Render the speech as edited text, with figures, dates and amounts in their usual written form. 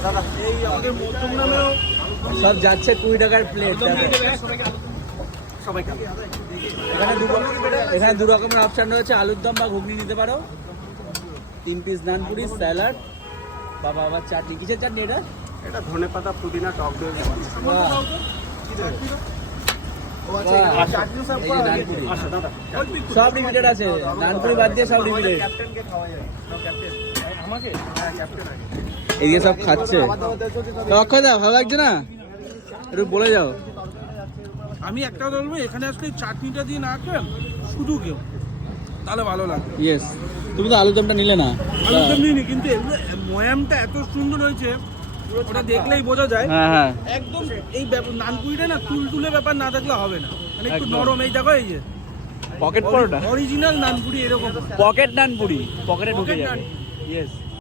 এই আমাদের মধ্যম নামেও সব যাচ্ছে 20 টাকার প্লেট। সবাই এখানে দু রকমের অপশন রয়েছে, আলুর দম বা ঘুগনি নিতে পারো, 3 পিস নানপুরি, স্যালাড, বাবা আবার চাটনি। কিসের চাটনি এটা? এটা ধনেপাতা পুদিনা টক দই। বাহ। এই যে নানপুরি সব লিমিটেড আছে, নানপুরি বাদ দিয়ে সব লিমিটেড। আমাকে এদিকে সব খাচ্ছে। অক্ষয় দা ভালো লাগছে না? একটু বলে যাও। আমি একটা বলবো, এখানে আসলে চাটনিটা দিয়ে না খেয়ে শুধু কেউ তাহলে ভালো লাগে। ইয়েস, তুমি তো আলুর দমটা নিলে না। আলুদম নিইনি, কিন্তু এগুলো ময়ামটা এত সুন্দর হয়েছে, ওটা দেখলেই বোঝা যায়। হ্যাঁ হ্যাঁ, একদম এই নানপুরিটা না তুলতুলে ব্যাপার না থাকলে হবে না, মানে একটু একদম। নরম। এই দেখো, এই যে পকেট পরোটা, অরিজিনাল নানপুরি এরকম পকেট নানপুরি, পকেটে ঢুকে Pocket যাবে। নানপুরি। ইয়েস।